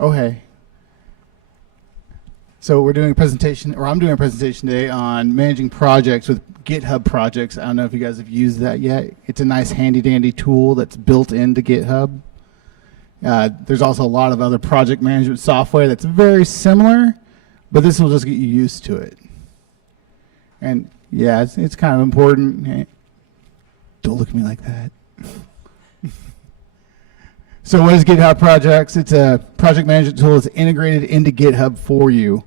Oh, hey. So we're doing a presentation, or I'm doing a presentation today on managing projects with GitHub projects. I don't know if you guys have used that yet. It's a nice handy dandy tool that's built into GitHub. There's also a lot of other project management software that's very similar, but this will just get you used to it. And yeah, it's kind of important. Don't look at me like that. So what is GitHub Projects? It's a project management tool that's integrated into GitHub for you.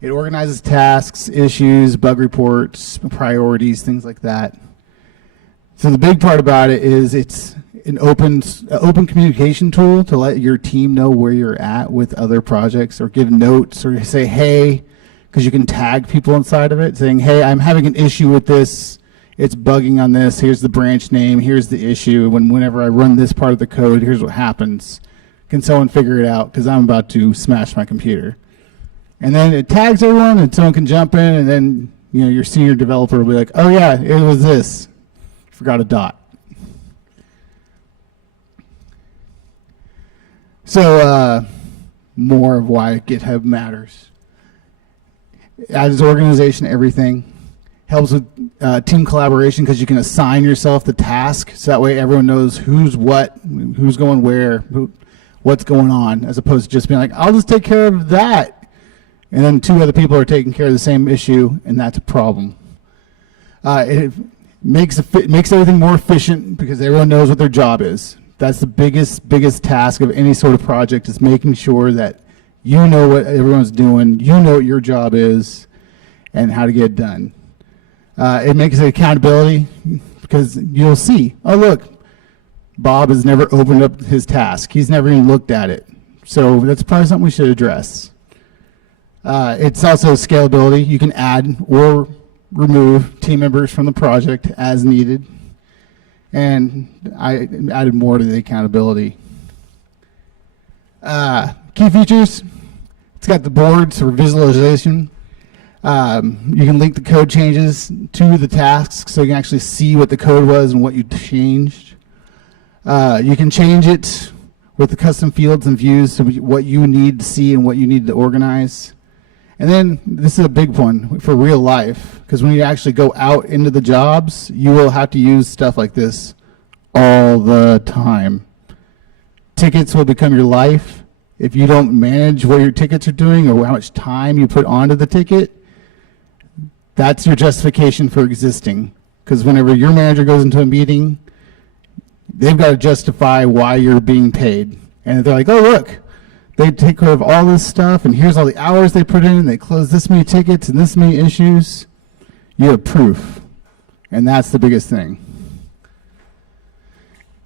It organizes tasks, issues, bug reports, priorities, things like that. So the big part about it is it's an open communication tool to let your team know where you're at with other projects, or give notes, or say, hey, because you can tag people inside of it, saying, hey, I'm having an issue with this. It's bugging on this. Here's the branch name. Here's the issue. Whenever I run this part of the code, here's what happens. Can someone figure it out? Because I'm about to smash my computer. And then it tags everyone, and someone can jump in, and then your senior developer will be like, oh yeah, it was this. Forgot a dot. So more of why GitHub matters. Adds organization, everything. Helps with team collaboration because you can assign yourself the task, so that way everyone knows who's what, who's going where, what's going on, as opposed to just being like, I'll just take care of that. And then two other people are taking care of the same issue, and that's a problem. It makes everything more efficient because everyone knows what their job is. That's the biggest task of any sort of project, is making sure that you know what everyone's doing, you know what your job is, and how to get it done. It makes it accountability because you'll see, oh look, Bob has never opened up his task. He's never even looked at it. So that's probably something we should address. It's also scalability. You can add or remove team members from the project as needed. And I added more to the accountability. Key features, it's got the boards for visualization. You can link the code changes to the tasks so you can actually see what the code was and what you changed. You can change it with the custom fields and views, so what you need to see and what you need to organize. And then this is a big one for real life, because when you actually go out into the jobs, you will have to use stuff like this all the time. Tickets will become your life. If you don't manage what your tickets are doing or how much time you put onto the ticket, that's your justification for existing. Because whenever your manager goes into a meeting, they've got to justify why you're being paid. And they're like, oh, look, they take care of all this stuff, and here's all the hours they put in, and they close this many tickets and this many issues. You have proof. And that's the biggest thing.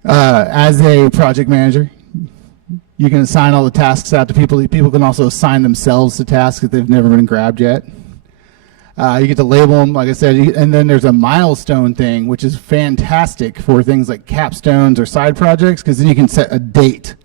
As a project manager, you can assign all the tasks out to people. People can also assign themselves to tasks if they've never been grabbed yet. You get to label them, like I said, and then there's a milestone thing, which is fantastic for things like capstones or side projects, because then you can set a date.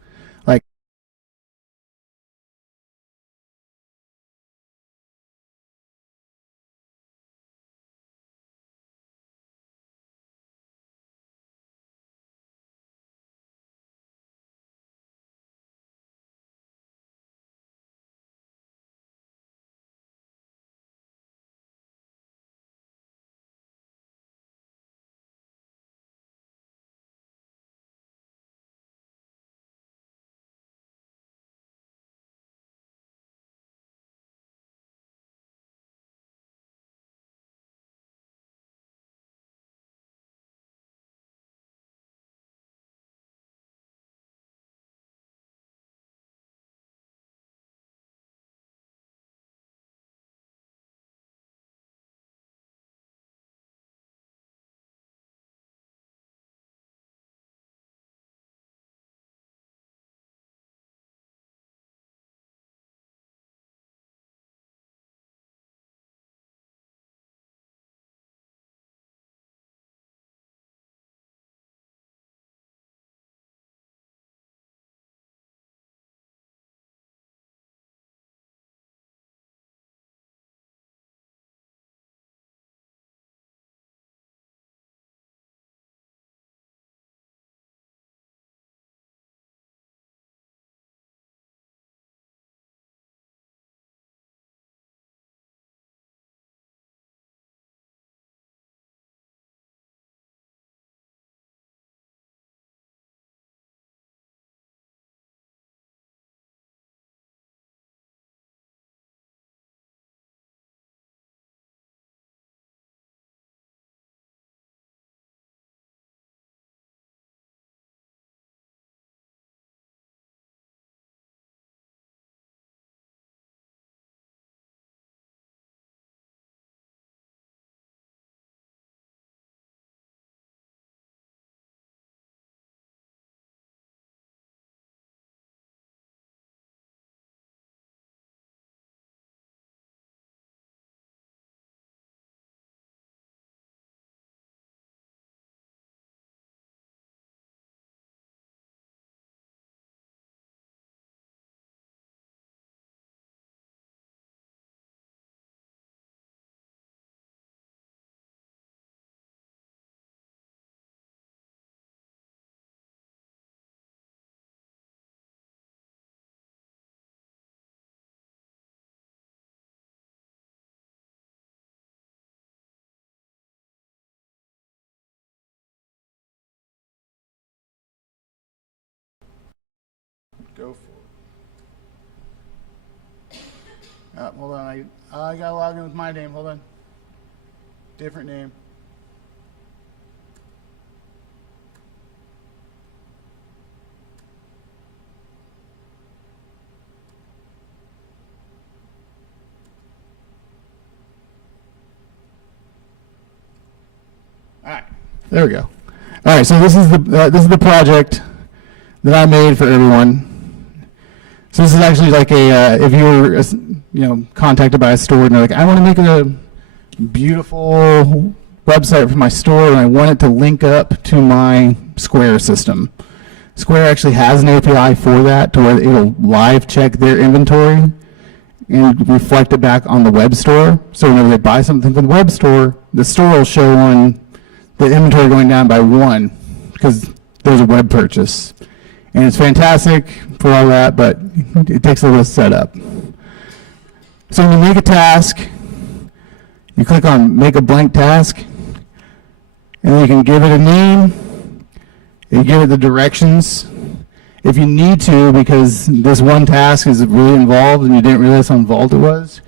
Go for it. Hold on. I got to log in with my name. Hold on. Different name. All right, there we go. All right, so this is the project that I made for everyone. So this is actually like a if you were contacted by a store and they're like, I want to make a beautiful website for my store and I want it to link up to my Square system. Square actually has an API for that to where it'll live check their inventory and reflect it back on the web store. So whenever they buy something from the web store, the store will show on the inventory going down by 1 because there's a web purchase. And it's fantastic for all that, but it takes a little setup. So when you make a task, you click on make a blank task, and then you can give it a name, you give it the directions. If you need to, because this one task is really involved and you didn't realize how involved it was,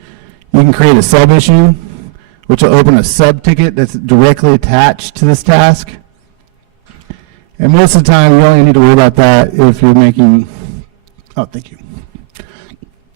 you can create a sub-issue, which will open a sub-ticket that's directly attached to this task. And most of the time, you only need to worry about that if you're making, oh, thank you.